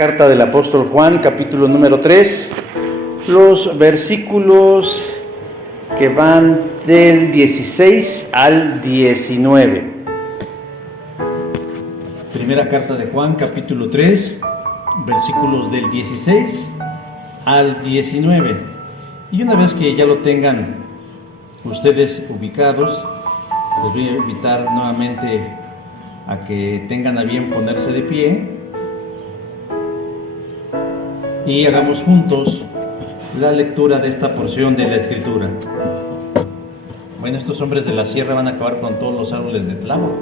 Carta del apóstol Juan, capítulo número 3, los versículos que van del 16 al 19. Primera carta de Juan, capítulo 3, versículos del 16 al 19. Y una vez que ya lo tengan ustedes ubicados, les voy a invitar nuevamente a que tengan a bien ponerse de pie y hagamos juntos la lectura de esta porción de la Escritura. Bueno, estos hombres de la sierra van a acabar con todos los árboles de Tláhuac.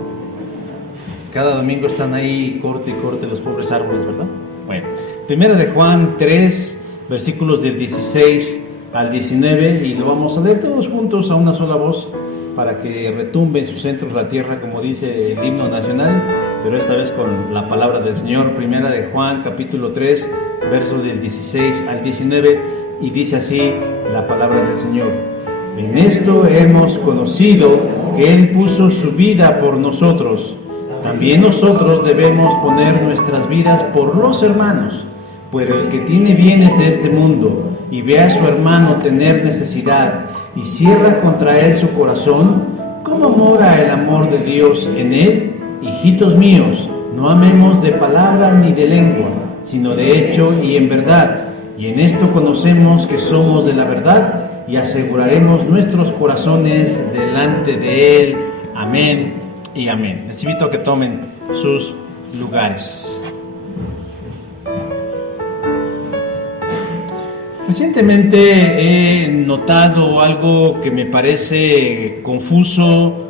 Cada domingo están ahí, corte y corte los pobres árboles, ¿verdad? Bueno, primera de Juan 3, versículos del 16 al 19, y lo vamos a leer todos juntos a una sola voz para que retumbe en sus centros la tierra, como dice el himno nacional, pero esta vez con la palabra del Señor. Primera de Juan, capítulo 3, verso del 16 al 19, y dice así la palabra del Señor: En esto hemos conocido que Él puso su vida por nosotros. También nosotros debemos poner nuestras vidas por los hermanos. Pero el que tiene bienes de este mundo y ve a su hermano tener necesidad y cierra contra él su corazón, ¿cómo mora el amor de Dios en él? Hijitos míos, no amemos de palabra ni de lengua, sino de hecho y en verdad. Y en esto conocemos que somos de la verdad y aseguraremos nuestros corazones delante de Él. Amén y amén. Les invito a que tomen sus lugares. Recientemente he notado algo que me parece confuso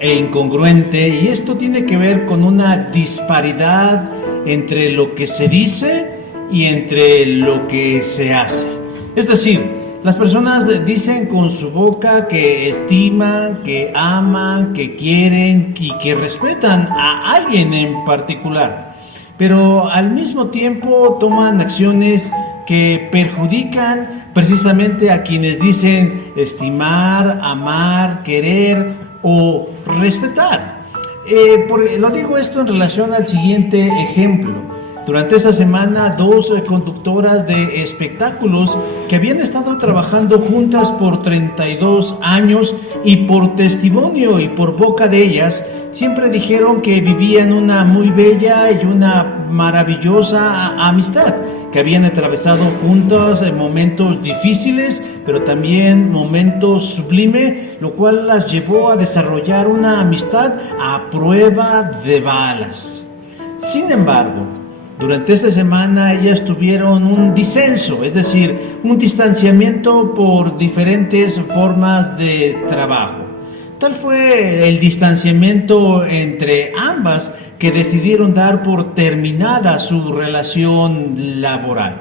e incongruente, y esto tiene que ver con una disparidad entre lo que se dice y entre lo que se hace. Es decir, las personas dicen con su boca que estiman, que aman, que quieren y que respetan a alguien en particular, pero al mismo tiempo toman acciones que perjudican precisamente a quienes dicen estimar, amar, querer o respetar. Lo digo esto en relación al siguiente ejemplo. Durante esa semana, dos conductoras de espectáculos que habían estado trabajando juntas por 32 años, y por testimonio y por boca de ellas, siempre dijeron que vivían una muy bella y una maravillosa amistad, que habían atravesado juntas momentos difíciles, pero también momentos sublimes, lo cual las llevó a desarrollar una amistad a prueba de balas. Sin embargo, durante esta semana ellas tuvieron un disenso, es decir, un distanciamiento por diferentes formas de trabajo. Tal fue el distanciamiento entre ambas que decidieron dar por terminada su relación laboral.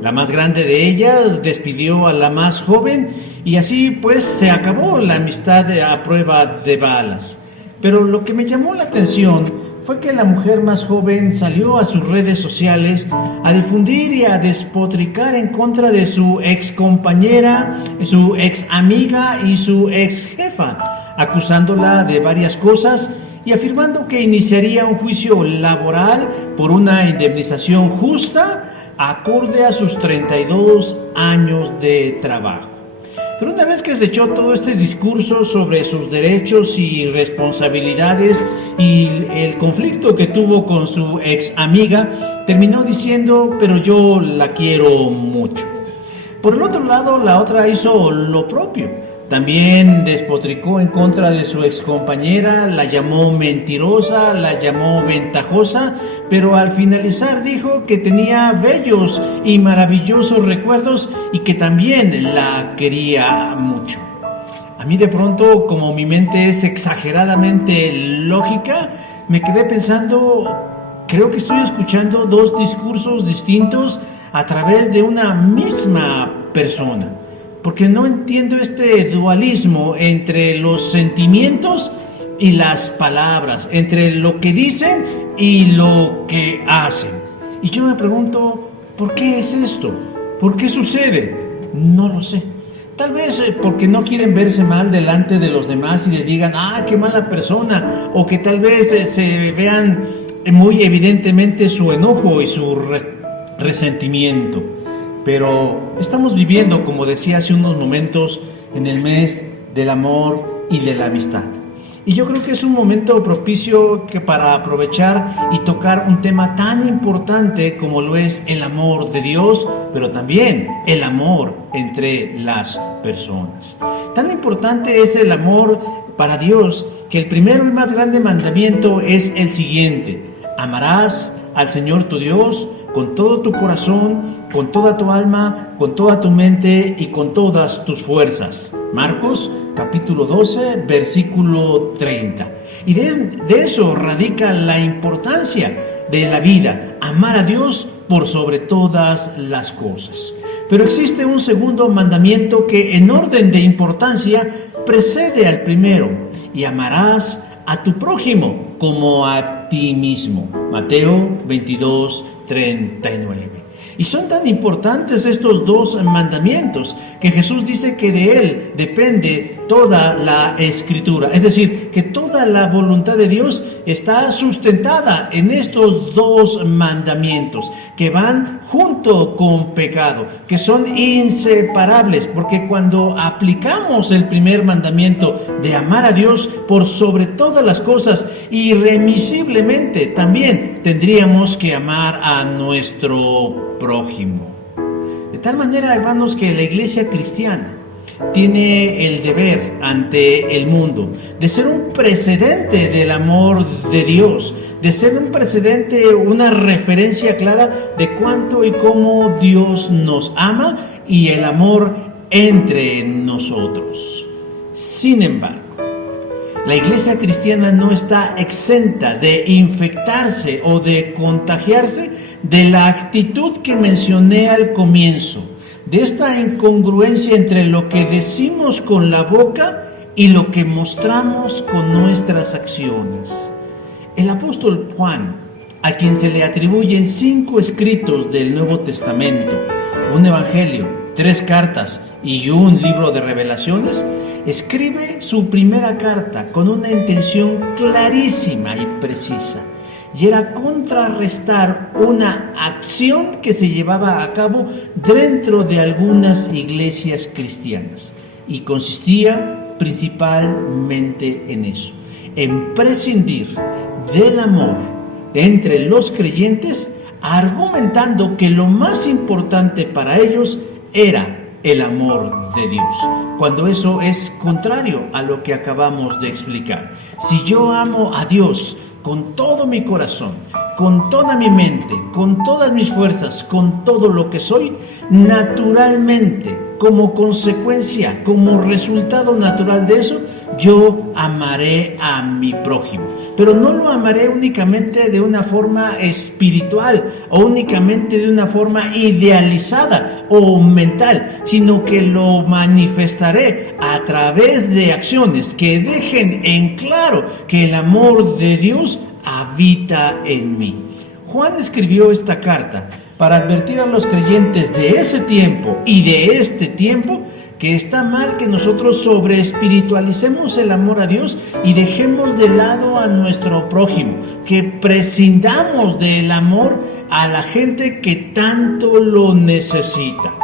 La más grande de ellas despidió a la más joven, y así pues se acabó la amistad a prueba de balas. Pero lo que me llamó la atención fue que la mujer más joven salió a sus redes sociales a difundir y a despotricar en contra de su ex compañera, su ex amiga y su ex jefa, acusándola de varias cosas y afirmando que iniciaría un juicio laboral por una indemnización justa acorde a sus 32 años de trabajo. Pero una vez que se echó todo este discurso sobre sus derechos y responsabilidades y el conflicto que tuvo con su ex amiga, terminó diciendo: pero yo la quiero mucho. Por el otro lado, la otra hizo lo propio. También despotricó en contra de su excompañera, la llamó mentirosa, la llamó ventajosa, pero al finalizar dijo que tenía bellos y maravillosos recuerdos y que también la quería mucho. A mí de pronto, como mi mente es exageradamente lógica, me quedé pensando, creo que estoy escuchando dos discursos distintos a través de una misma persona. Porque no entiendo este dualismo entre los sentimientos y las palabras, entre lo que dicen y lo que hacen. Y yo me pregunto, ¿por qué es esto? ¿Por qué sucede? No lo sé. Tal vez porque no quieren verse mal delante de los demás y le digan, qué mala persona, o que tal vez se vean muy evidentemente su enojo y su resentimiento. Pero estamos viviendo, como decía hace unos momentos, en el mes del amor y de la amistad. Y yo creo que es un momento propicio para aprovechar y tocar un tema tan importante como lo es el amor de Dios, pero también el amor entre las personas. Tan importante es el amor para Dios que el primero y más grande mandamiento es el siguiente: amarás al Señor tu Dios con todo tu corazón, con toda tu alma, con toda tu mente y con todas tus fuerzas. Marcos capítulo 12, versículo 30. Y de eso radica la importancia de la vida, amar a Dios por sobre todas las cosas. Pero existe un segundo mandamiento que en orden de importancia precede al primero: y amarás a tu prójimo como a ti mismo. Mateo 22, 39. Y son tan importantes estos dos mandamientos que Jesús dice que de Él depende toda la Escritura. Es decir, que toda la voluntad de Dios está sustentada en estos dos mandamientos que van junto con pecado, que son inseparables, porque cuando aplicamos el primer mandamiento de amar a Dios por sobre todas las cosas, irremisiblemente también tendríamos que amar a nuestro prójimo. De tal manera, hermanos, que la iglesia cristiana tiene el deber ante el mundo de ser un precedente del amor de Dios, de ser un precedente, una referencia clara de cuánto y cómo Dios nos ama y el amor entre nosotros. Sin embargo, la iglesia cristiana no está exenta de infectarse o de contagiarse de la actitud que mencioné al comienzo, de esta incongruencia entre lo que decimos con la boca y lo que mostramos con nuestras acciones. El apóstol Juan, a quien se le atribuyen 5 escritos del Nuevo Testamento, un evangelio, 3 cartas y un libro de revelaciones, escribe su primera carta con una intención clarísima y precisa, y era contrarrestar una acción que se llevaba a cabo dentro de algunas iglesias cristianas, y consistía principalmente en eso, en prescindir del amor entre los creyentes, argumentando que lo más importante para ellos era el amor de Dios, cuando eso es contrario a lo que acabamos de explicar. Si yo amo a Dios con todo mi corazón, con toda mi mente, con todas mis fuerzas, con todo lo que soy, naturalmente, como consecuencia, como resultado natural de eso, yo amaré a mi prójimo. Pero no lo amaré únicamente de una forma espiritual o únicamente de una forma idealizada o mental, sino que lo manifestaré a través de acciones que dejen en claro que el amor de Dios habita en mí. Juan escribió esta carta para advertir a los creyentes de ese tiempo y de este tiempo que está mal que nosotros sobreespiritualicemos el amor a Dios y dejemos de lado a nuestro prójimo, que prescindamos del amor a la gente que tanto lo necesita.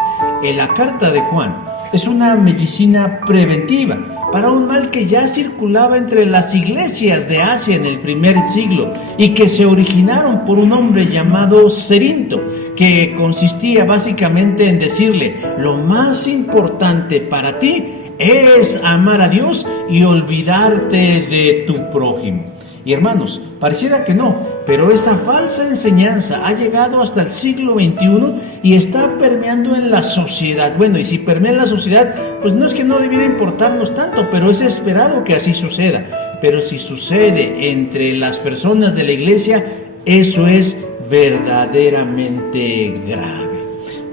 En la carta de Juan es una medicina preventiva para un mal que ya circulaba entre las iglesias de Asia en el primer siglo y que se originaron por un hombre llamado Cerinto, que consistía básicamente en decirle: lo más importante para ti es amar a Dios y olvidarte de tu prójimo. Y hermanos, pareciera que no, pero esa falsa enseñanza ha llegado hasta el siglo XXI y está permeando en la sociedad. Bueno, y si permea en la sociedad, pues no es que no debiera importarnos tanto, pero es esperado que así suceda. Pero si sucede entre las personas de la iglesia, eso es verdaderamente grave.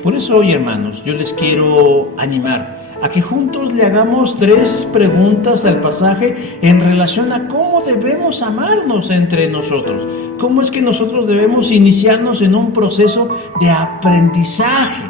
Por eso hoy, hermanos, yo les quiero animar a que juntos le hagamos 3 preguntas al pasaje en relación a cómo debemos amarnos entre nosotros. ¿Cómo es que nosotros debemos iniciarnos en un proceso de aprendizaje?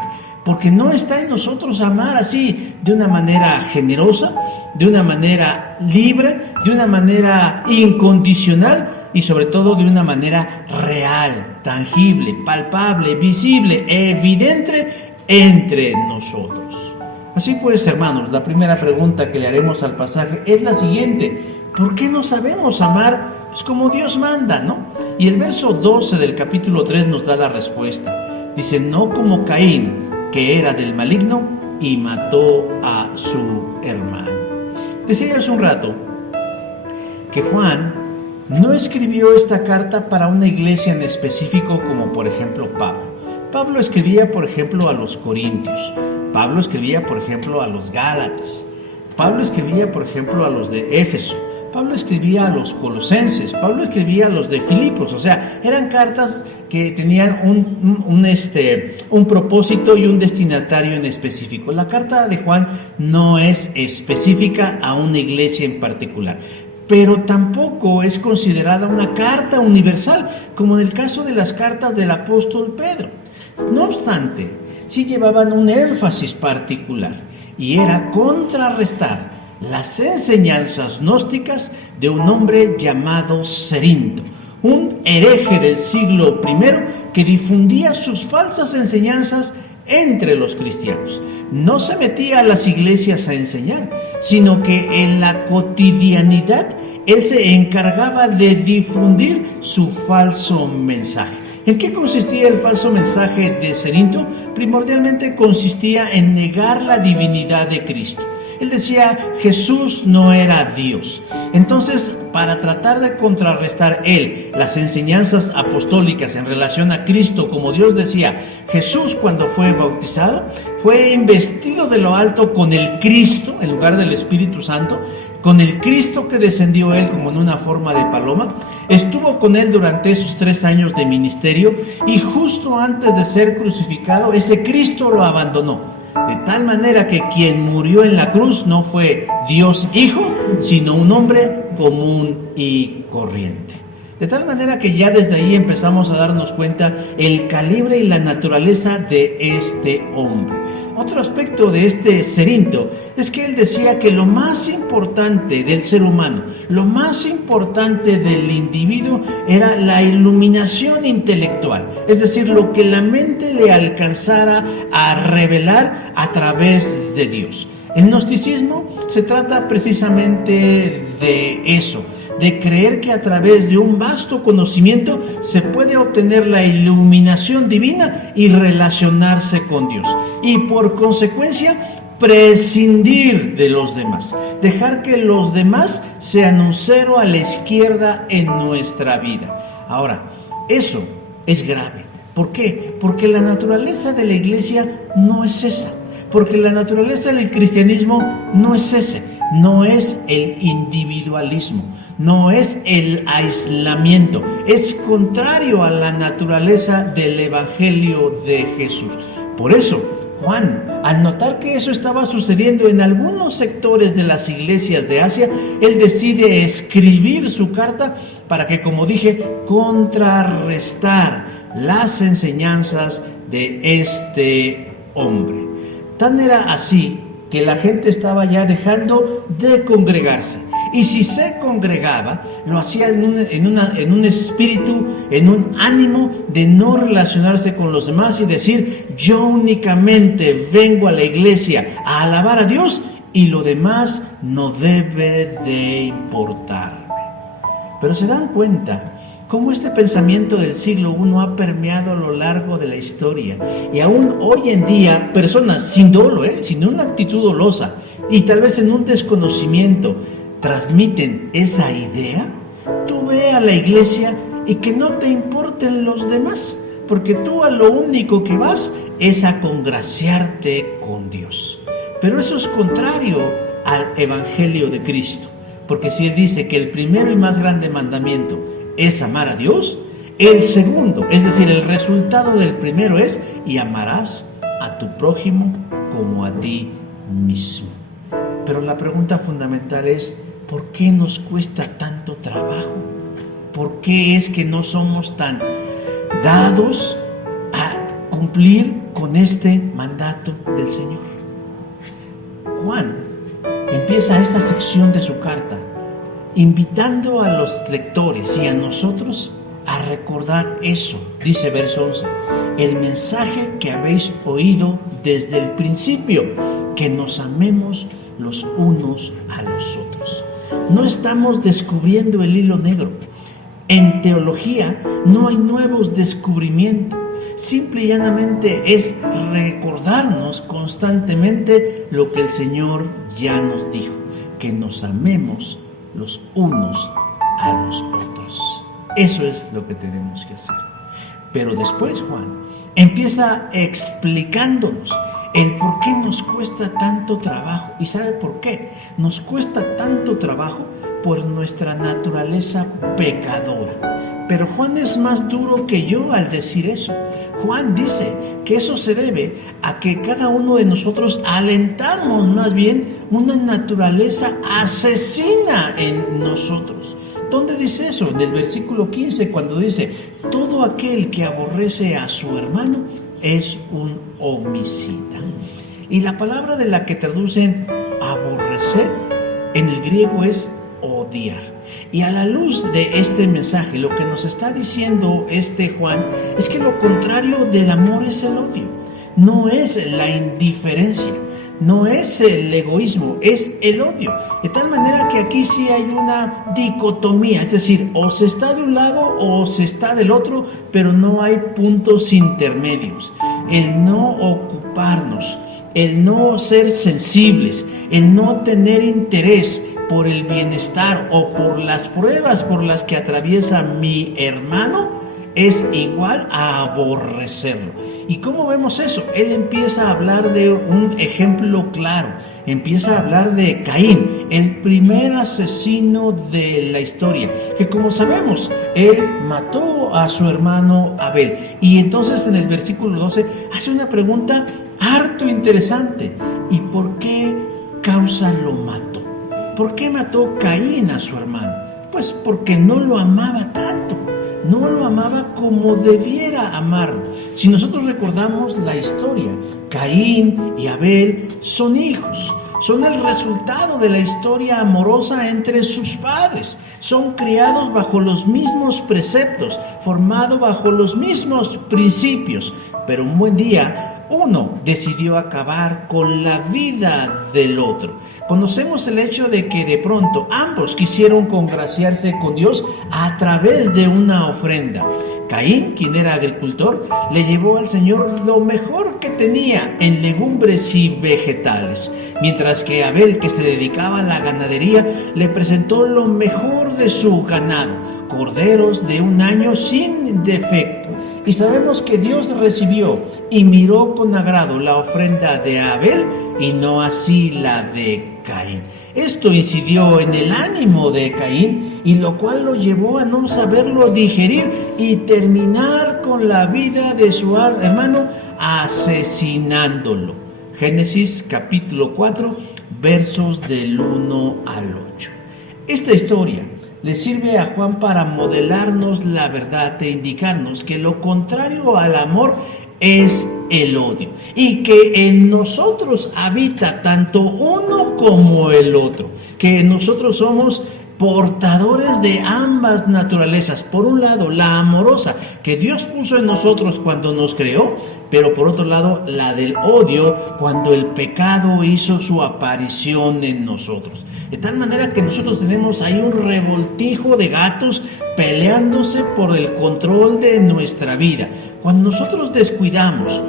Porque no está en nosotros amar así, de una manera generosa, de una manera libre, de una manera incondicional, y sobre todo de una manera real, tangible, palpable, visible, evidente entre nosotros. Así pues, hermanos, la primera pregunta que le haremos al pasaje es la siguiente: ¿por qué no sabemos amar como Dios manda, no? Y el verso 12 del capítulo 3 nos da la respuesta. Dice: no como Caín, que era del maligno y mató a su hermano. Decía hace un rato que Juan no escribió esta carta para una iglesia en específico, como por ejemplo Pablo. Pablo escribía, por ejemplo, a los Corintios. Pablo escribía, por ejemplo, a los Gálatas. Pablo escribía, por ejemplo, a los de Éfeso. Pablo escribía a los Colosenses. Pablo escribía a los de Filipos. O sea, eran cartas que tenían un propósito y un destinatario en específico. La carta de Juan no es específica a una iglesia en particular, pero tampoco es considerada una carta universal, como en el caso de las cartas del apóstol Pedro. No obstante, sí llevaban un énfasis particular, y era contrarrestar las enseñanzas gnósticas de un hombre llamado Cerinto, un hereje del siglo I que difundía sus falsas enseñanzas entre los cristianos. No se metía a las iglesias a enseñar, sino que en la cotidianidad él se encargaba de difundir su falso mensaje. ¿En qué consistía el falso mensaje de Cerinto? Primordialmente consistía en negar la divinidad de Cristo. Él decía: Jesús no era Dios. Entonces, para tratar de contrarrestar él las enseñanzas apostólicas en relación a Cristo, como Dios decía, Jesús cuando fue bautizado, fue investido de lo alto con el Cristo, en lugar del Espíritu Santo, con el Cristo que descendió él como en una forma de paloma, estuvo con él durante esos 3 años de ministerio, y justo antes de ser crucificado, ese Cristo lo abandonó. De tal manera que quien murió en la cruz no fue Dios Hijo, sino un hombre común y corriente. De tal manera que ya desde ahí empezamos a darnos cuenta el calibre y la naturaleza de este hombre. Otro aspecto de este Cerinto es que él decía que lo más importante del ser humano, lo más importante del individuo era la iluminación intelectual, es decir, lo que la mente le alcanzara a revelar a través de Dios. El gnosticismo se trata precisamente de eso, de creer que a través de un vasto conocimiento se puede obtener la iluminación divina y relacionarse con Dios, y por consecuencia prescindir de los demás, dejar que los demás sean un cero a la izquierda en nuestra vida. Ahora, eso es grave. ¿Por qué? Porque la naturaleza de la iglesia no es esa. Porque la naturaleza del cristianismo no es ese, no es el individualismo, no es el aislamiento, es contrario a la naturaleza del Evangelio de Jesús. Por eso, Juan, al notar que eso estaba sucediendo en algunos sectores de las iglesias de Asia, él decide escribir su carta para que, como dije, contrarrestar las enseñanzas de este hombre. Tan era así que la gente estaba ya dejando de congregarse. Y si se congregaba, lo hacía en un espíritu, en un ánimo de no relacionarse con los demás y decir: yo únicamente vengo a la iglesia a alabar a Dios y lo demás no debe de importarme. Pero se dan cuenta cómo este pensamiento del siglo I ha permeado a lo largo de la historia, y aún hoy en día personas sin dolo, sin una actitud dolosa y tal vez en un desconocimiento transmiten esa idea. Tú ve a la iglesia y que no te importen los demás, porque tú a lo único que vas es a congraciarte con Dios. Pero eso es contrario al Evangelio de Cristo, porque si Él dice que el primero y más grande mandamiento es amar a Dios, el segundo, es decir, el resultado del primero es: y amarás a tu prójimo como a ti mismo. Pero la pregunta fundamental es: ¿por qué nos cuesta tanto trabajo? ¿Por qué es que no somos tan dados a cumplir con este mandato del Señor? Juan empieza esta sección de su carta invitando a los lectores y a nosotros a recordar eso. Dice verso 11, el mensaje que habéis oído desde el principio, que nos amemos los unos a los otros. No estamos descubriendo el hilo negro. En teología no hay nuevos descubrimientos. Simple y llanamente es recordarnos constantemente lo que el Señor ya nos dijo, que nos amemos los unos a los otros. Eso es lo que tenemos que hacer. Pero después Juan empieza explicándonos el por qué nos cuesta tanto trabajo. ¿Y sabe por qué? Nos cuesta tanto trabajo por nuestra naturaleza pecadora. Pero Juan es más duro que yo al decir eso. Juan dice que eso se debe a que cada uno de nosotros alentamos más bien una naturaleza asesina en nosotros. ¿Dónde dice eso? En el versículo 15, cuando dice, todo aquel que aborrece a su hermano es un homicida. Y la palabra de la que traducen aborrecer en el griego es odiar. Y a la luz de este mensaje, lo que nos está diciendo Juan es que lo contrario del amor es el odio. No es la indiferencia, no es el egoísmo, es el odio. De tal manera que aquí sí hay una dicotomía, es decir, o se está de un lado o se está del otro, pero no hay puntos intermedios. El no ocuparnos, el no ser sensibles, el no tener interés por el bienestar o por las pruebas por las que atraviesa mi hermano, es igual a aborrecerlo. ¿Y cómo vemos eso? Él empieza a hablar de un ejemplo claro. Empieza a hablar de Caín, el primer asesino de la historia, que como sabemos, él mató a su hermano Abel. Y entonces en el versículo 12 hace una pregunta harto interesante. ¿Y por qué causa lo mató? ¿Por qué mató Caín a su hermano? Pues porque no lo amaba tanto. No lo amaba como debiera amarlo. Si nosotros recordamos la historia, Caín y Abel son hijos, son el resultado de la historia amorosa entre sus padres, son criados bajo los mismos preceptos, formados bajo los mismos principios, pero un buen día uno decidió acabar con la vida del otro. Conocemos el hecho de que de pronto ambos quisieron congraciarse con Dios a través de una ofrenda. Caín, quien era agricultor, le llevó al Señor lo mejor que tenía en legumbres y vegetales, mientras que Abel, que se dedicaba a la ganadería, le presentó lo mejor de su ganado, corderos de un año sin defecto. Y sabemos que Dios recibió y miró con agrado la ofrenda de Abel y no así la de Caín. Esto incidió en el ánimo de Caín, y lo cual lo llevó a no saberlo digerir y terminar con la vida de su hermano asesinándolo. Génesis capítulo 4, versos del 1 al 8. Esta historia le sirve a Juan para modelarnos la verdad e indicarnos que lo contrario al amor es el odio, y que en nosotros habita tanto uno como el otro, que nosotros somos portadores de ambas naturalezas. Por un lado, la amorosa que Dios puso en nosotros cuando nos creó, pero por otro lado, la del odio cuando el pecado hizo su aparición en nosotros. De tal manera que nosotros tenemos ahí un revoltijo de gatos peleándose por el control de nuestra vida. Cuando nosotros descuidamos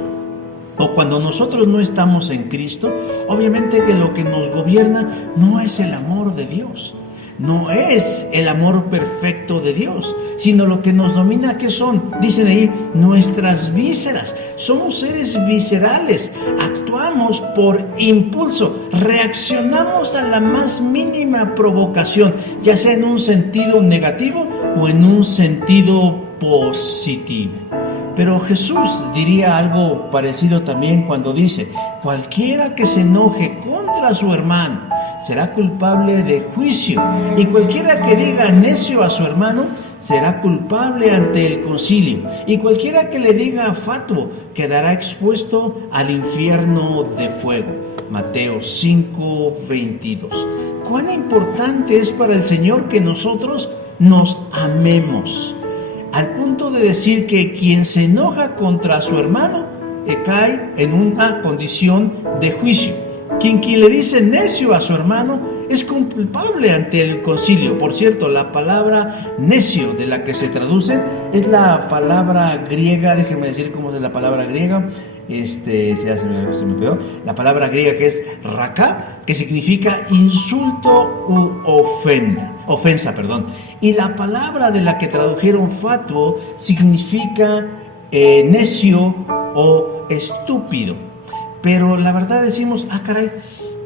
o cuando nosotros no estamos en Cristo, obviamente que lo que nos gobierna no es el amor de Dios. No es el amor perfecto de Dios, sino lo que nos domina, ¿qué son? Dicen ahí, nuestras vísceras. Somos seres viscerales, actuamos por impulso, reaccionamos a la más mínima provocación, ya sea en un sentido negativo o en un sentido positivo. Pero Jesús diría algo parecido también cuando dice, cualquiera que se enoje contra su hermano será culpable de juicio, y cualquiera que diga necio a su hermano será culpable ante el concilio, y cualquiera que le diga fatuo quedará expuesto al infierno de fuego. Mateo 5:22. Cuán importante es para el Señor que nosotros nos amemos, al punto de decir que quien se enoja contra su hermano cae en una condición de juicio. Quien le dice necio a su hermano es culpable ante el concilio. Por cierto, la palabra necio de la que se traduce es la palabra griega, déjenme decir cómo es la palabra griega, se me pegó, la palabra griega que es raká, que significa insulto u ofensa. Y la palabra de la que tradujeron fatuo significa necio o estúpido. Pero la verdad decimos, caray,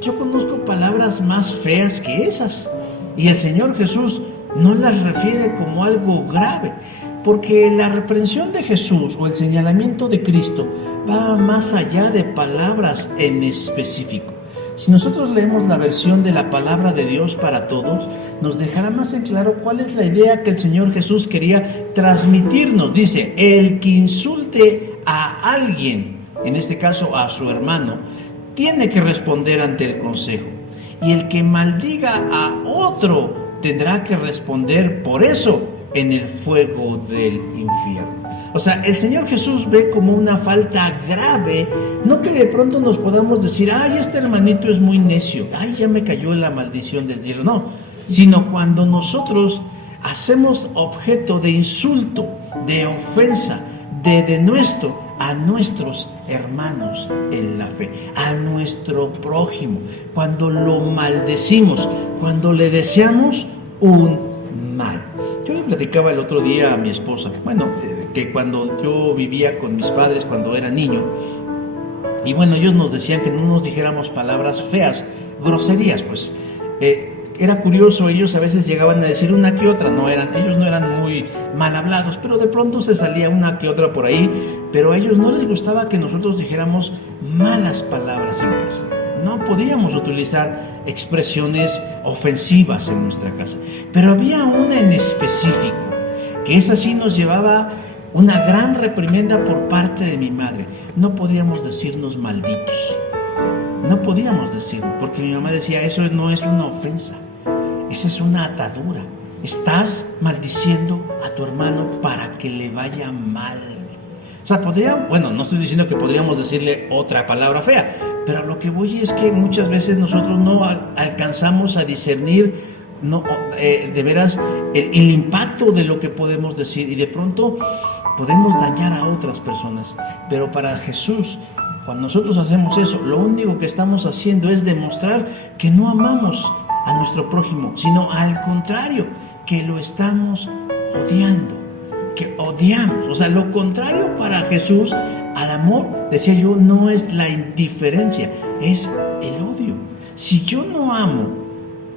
yo conozco palabras más feas que esas. Y el Señor Jesús no las refiere como algo grave, porque la reprensión de Jesús o el señalamiento de Cristo va más allá de palabras en específico. Si nosotros leemos la versión de la palabra de Dios para todos, nos dejará más en claro cuál es la idea que el Señor Jesús quería transmitirnos. Dice, el que insulte a alguien, en este caso a su hermano, tiene que responder ante el consejo. Y el que maldiga a otro tendrá que responder por eso en el fuego del infierno. O sea, el Señor Jesús ve como una falta grave, no que de pronto nos podamos decir, este hermanito es muy necio, ya me cayó la maldición del cielo, no, sino cuando nosotros hacemos objeto de insulto, de ofensa, de denuesto a nuestros hermanos en la fe, a nuestro prójimo, cuando lo maldecimos, cuando le deseamos un mal. Yo le platicaba el otro día a mi esposa, que cuando yo vivía con mis padres cuando era niño, y ellos nos decían que no nos dijéramos palabras feas, groserías, era curioso, ellos a veces llegaban a decir una que otra, ellos no eran muy mal hablados, pero de pronto se salía una que otra por ahí, pero a ellos no les gustaba que nosotros dijéramos malas palabras en casa. No podíamos utilizar expresiones ofensivas en nuestra casa, pero había una en específico, que esa sí nos llevaba una gran reprimenda por parte de mi madre. No podíamos decirnos malditos, no podíamos decirlo, porque mi mamá decía, eso no es una ofensa, esa es una atadura. Estás maldiciendo a tu hermano para que le vaya mal. O sea, no estoy diciendo que podríamos decirle otra palabra fea, pero a lo que voy es que muchas veces nosotros no alcanzamos a discernir de veras el impacto de lo que podemos decir, y de pronto podemos dañar a otras personas. Pero para Jesús, cuando nosotros hacemos eso, lo único que estamos haciendo es demostrar que no amamos a nuestro prójimo, sino al contrario, que lo estamos odiando, que odiamos. O sea, lo contrario para Jesús al amor, decía yo, no es la indiferencia, es el odio. Si yo no amo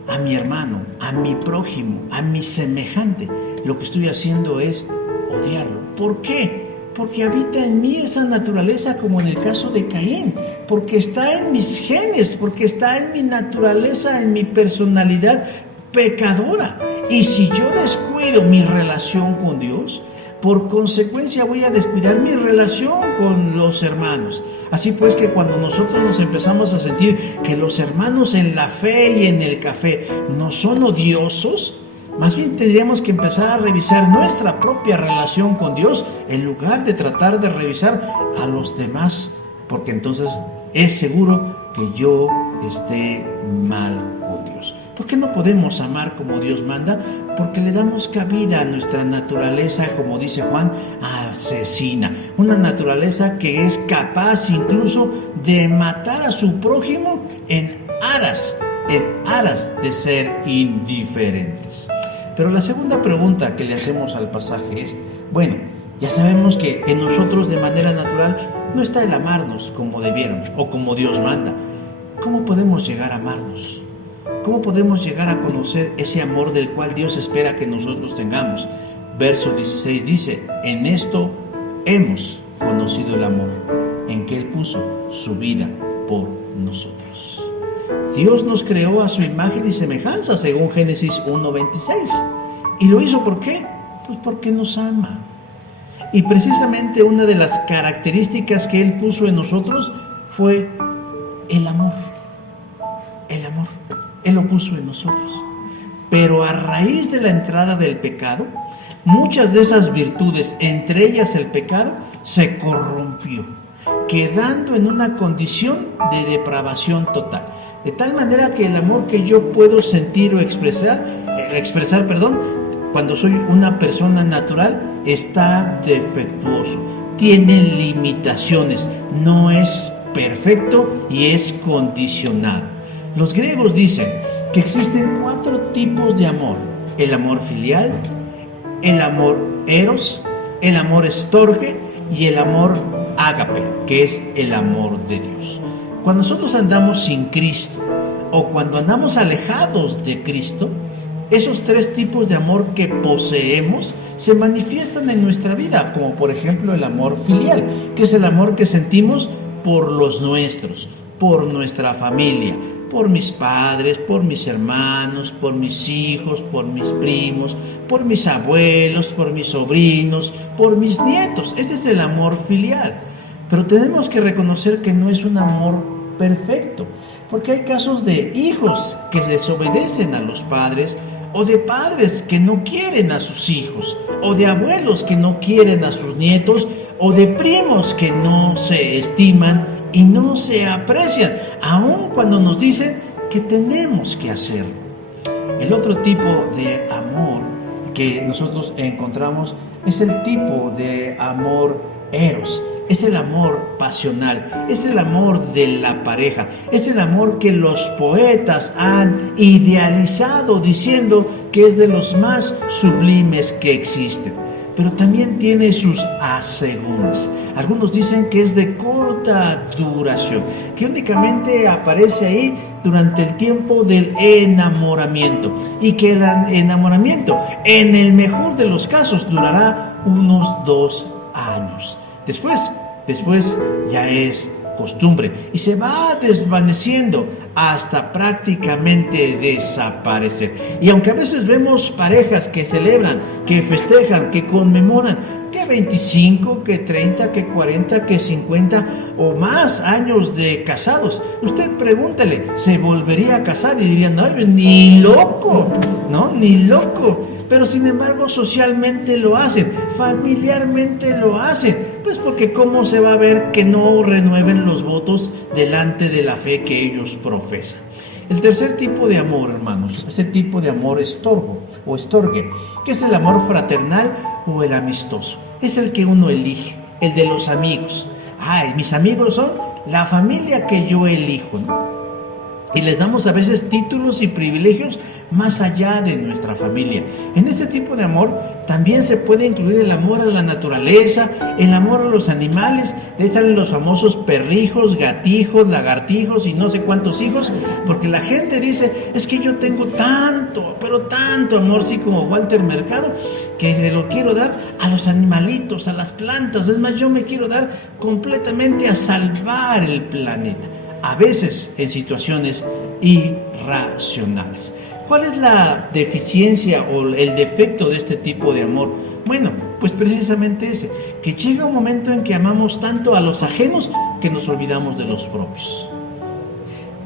a mi hermano, a mi prójimo, a mi semejante, lo que estoy haciendo es odiarlo. ¿Por qué? Porque habita en mí esa naturaleza, como en el caso de Caín, porque está en mis genes, porque está en mi naturaleza, en mi personalidad pecadora. Y si yo descuido mi relación con Dios, por consecuencia voy a descuidar mi relación con los hermanos. Así pues que cuando nosotros nos empezamos a sentir que los hermanos en la fe y en el café no son odiosos, más bien tendríamos que empezar a revisar nuestra propia relación con Dios en lugar de tratar de revisar a los demás, porque entonces es seguro que yo esté mal con Dios. ¿Por qué no podemos amar como Dios manda? Porque le damos cabida a nuestra naturaleza, como dice Juan, asesina. Una naturaleza que es capaz incluso de matar a su prójimo en aras de ser indiferentes. Pero la segunda pregunta que le hacemos al pasaje es, ya sabemos que en nosotros de manera natural no está el amarnos como debiéramos o como Dios manda. ¿Cómo podemos llegar a amarnos? ¿Cómo podemos llegar a conocer ese amor del cual Dios espera que nosotros tengamos? Verso 16 dice, en esto hemos conocido el amor, en que Él puso su vida por nosotros. Dios nos creó a su imagen y semejanza, según Génesis 1:26. ¿Y lo hizo por qué? Pues porque nos ama. Y precisamente una de las características que Él puso en nosotros fue el amor. El amor. Él lo puso en nosotros. Pero a raíz de la entrada del pecado, muchas de esas virtudes, entre ellas el pecado, se corrompió, quedando en una condición de depravación total. De tal manera que el amor que yo puedo sentir o expresar, cuando soy una persona natural, está defectuoso, tiene limitaciones, no es perfecto y es condicionado. Los griegos dicen que existen 4 tipos de amor: el amor filial, el amor eros, el amor estorge y el amor ágape, que es el amor de Dios. Cuando nosotros andamos sin Cristo o cuando andamos alejados de Cristo, esos 3 tipos de amor que poseemos se manifiestan en nuestra vida, como por ejemplo el amor filial, que es el amor que sentimos por los nuestros, por nuestra familia, por mis padres, por mis hermanos, por mis hijos, por mis primos, por mis abuelos, por mis sobrinos, por mis nietos. Ese es el amor filial. Pero tenemos que reconocer que no es un amor perfecto, porque hay casos de hijos que desobedecen a los padres, o de padres que no quieren a sus hijos, o de abuelos que no quieren a sus nietos, o de primos que no se estiman y no se aprecian, aun cuando nos dicen que tenemos que hacerlo. El otro tipo de amor que nosotros encontramos es el tipo de amor eros. Es el amor pasional, es el amor de la pareja, es el amor que los poetas han idealizado diciendo que es de los más sublimes que existen. Pero también tiene sus asegúnes. Algunos dicen que es de corta duración, que únicamente aparece ahí durante el tiempo del enamoramiento, y que el enamoramiento, en el mejor de los casos, durará unos 2 años. Después ya es costumbre y se va desvaneciendo hasta prácticamente desaparecer. Y aunque a veces vemos parejas que celebran, que festejan, que conmemoran, que 25, que 30, que 40, que 50 o más años de casados, usted pregúntale, ¿se volvería a casar? Y dirían, no, ni loco, ¿no? Ni loco. Pero sin embargo socialmente lo hacen, familiarmente lo hacen, pues porque cómo se va a ver que no renueven los votos delante de la fe que ellos profesan. El tercer tipo de amor, hermanos, es el tipo de amor estorbo o estorgue, que es el amor fraternal o el amistoso. Es el que uno elige, el de los amigos. Ay, mis amigos son la familia que yo elijo, ¿no? Y les damos a veces títulos y privilegios más allá de nuestra familia. En este tipo de amor también se puede incluir el amor a la naturaleza, el amor a los animales. De ahí salen los famosos perrijos, gatijos, lagartijos y no sé cuántos hijos, porque la gente dice, es que yo tengo tanto, pero tanto amor, sí, como Walter Mercado, que se lo quiero dar a los animalitos, a las plantas. Es más, yo me quiero dar completamente a salvar el planeta. A veces en situaciones irracionales. ¿Cuál es la deficiencia o el defecto de este tipo de amor? Bueno, pues precisamente ese, que llega un momento en que amamos tanto a los ajenos que nos olvidamos de los propios.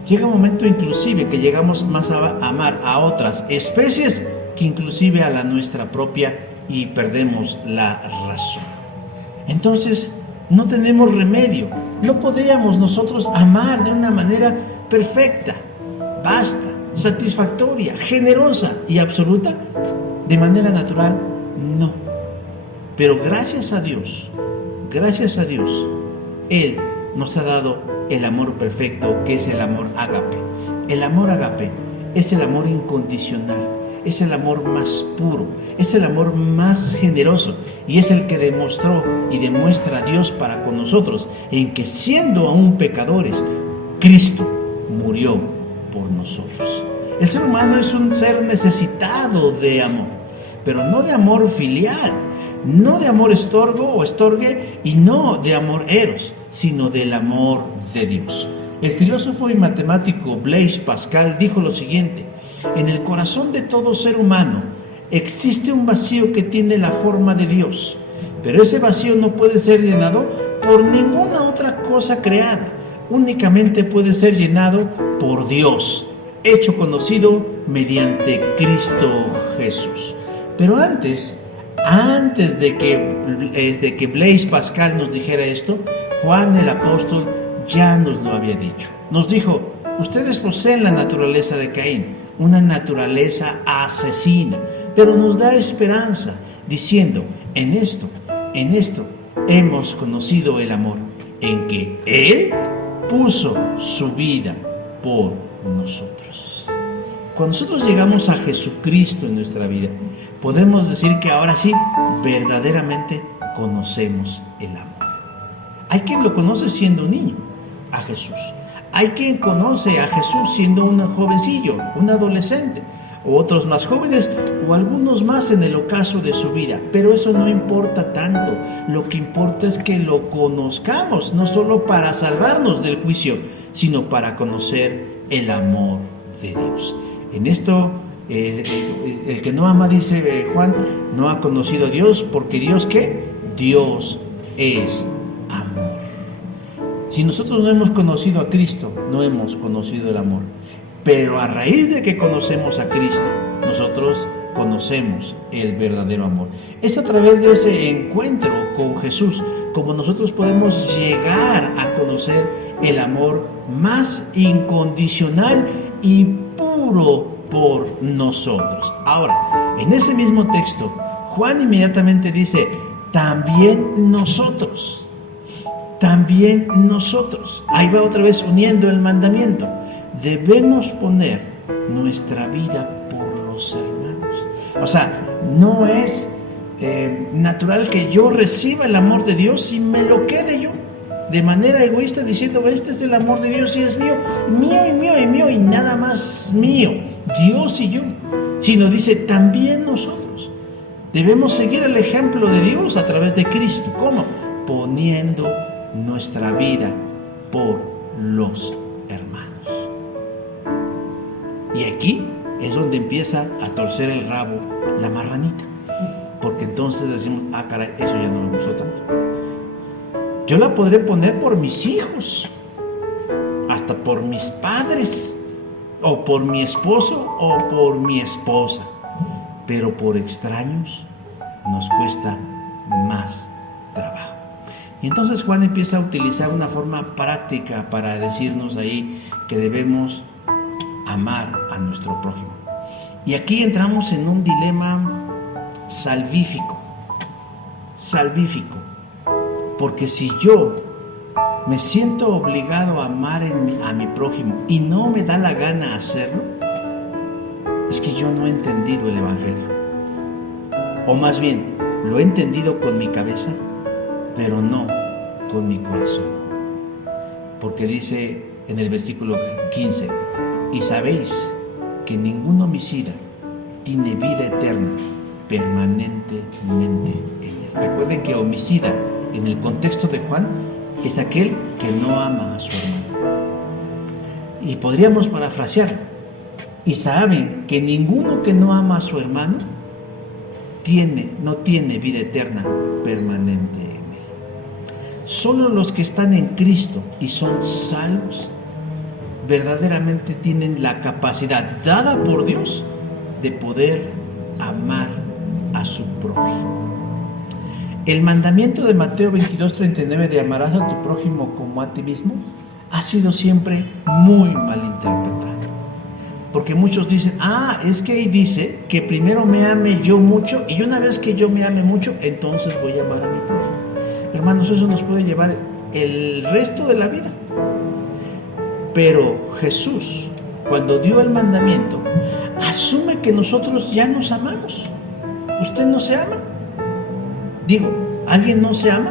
Llega un momento inclusive que llegamos más a amar a otras especies que inclusive a la nuestra propia y perdemos la razón. Entonces, no tenemos remedio, no podríamos nosotros amar de una manera perfecta, basta, satisfactoria, generosa y absoluta, de manera natural, no. Pero gracias a Dios, Él nos ha dado el amor perfecto, que es el amor ágape. El amor ágape es el amor incondicional. Es el amor más puro, es el amor más generoso y es el que demostró y demuestra a Dios para con nosotros, en que siendo aún pecadores, Cristo murió por nosotros. El ser humano es un ser necesitado de amor, pero no de amor filial, no de amor estorgo o estorgue y no de amor eros, sino del amor de Dios. El filósofo y matemático Blaise Pascal dijo lo siguiente: en el corazón de todo ser humano existe un vacío que tiene la forma de Dios, pero ese vacío no puede ser llenado por ninguna otra cosa creada, únicamente puede ser llenado por Dios, hecho conocido mediante Cristo Jesús. Pero antes de que Blaise Pascal nos dijera esto, Juan el apóstol ya nos lo había dicho. Nos dijo: ustedes poseen la naturaleza de Caín, una naturaleza asesina, pero nos da esperanza, diciendo: en esto hemos conocido el amor, en que Él puso su vida por nosotros. Cuando nosotros llegamos a Jesucristo en nuestra vida, podemos decir que ahora sí, verdaderamente conocemos el amor. Hay quien lo conoce siendo un niño, a Jesús. Hay quien conoce a Jesús siendo un jovencillo, un adolescente, o otros más jóvenes, o algunos más en el ocaso de su vida. Pero eso no importa tanto. Lo que importa es que lo conozcamos, no solo para salvarnos del juicio, sino para conocer el amor de Dios. En esto, el que no ama, dice Juan, no ha conocido a Dios, porque Dios, ¿qué? Dios es amor. Si nosotros no hemos conocido a Cristo, no hemos conocido el amor. Pero a raíz de que conocemos a Cristo, nosotros conocemos el verdadero amor. Es a través de ese encuentro con Jesús como nosotros podemos llegar a conocer el amor más incondicional y puro por nosotros. Ahora, en ese mismo texto, Juan inmediatamente dice: también nosotros. Ahí va otra vez uniendo el mandamiento. Debemos poner nuestra vida por los hermanos. O sea, no es natural que yo reciba el amor de Dios y me lo quede yo de manera egoísta, diciendo: este es el amor de Dios y es mío, y nada más mío, Dios y yo. Sino dice: también nosotros debemos seguir el ejemplo de Dios a través de Cristo. ¿Cómo? Poniendo nuestra vida por los hermanos. Y aquí es donde empieza a torcer el rabo la marranita, porque entonces decimos: caray, eso ya no me gustó tanto. Yo la podré poner por mis hijos, hasta por mis padres, o por mi esposo, o por mi esposa, pero por extraños nos cuesta más trabajo. Y entonces Juan empieza a utilizar una forma práctica para decirnos ahí que debemos amar a nuestro prójimo. Y aquí entramos en un dilema salvífico, porque si yo me siento obligado a amar a mi prójimo y no me da la gana hacerlo, es que yo no he entendido el Evangelio. O más bien, lo he entendido con mi cabeza, pero no con mi corazón. Porque dice en el versículo 15: y sabéis que ningún homicida tiene vida eterna permanentemente en él. Recuerden que homicida, en el contexto de Juan, es aquel que no ama a su hermano. Y podríamos parafrasear: y saben que ninguno que no ama a su hermano no tiene vida eterna permanente en él. Solo los que están en Cristo y son salvos verdaderamente tienen la capacidad dada por Dios de poder amar a su prójimo. El mandamiento de Mateo 22:39 de amarás a tu prójimo como a ti mismo ha sido siempre muy mal interpretado. Porque muchos dicen: es que ahí dice que primero me ame yo mucho, y una vez que yo me ame mucho, entonces voy a amar a mi prójimo. Hermanos, eso nos puede llevar el resto de la vida. Pero Jesús, cuando dio el mandamiento, asume que nosotros ya nos amamos. ¿Usted no se ama? Digo, ¿alguien no se ama?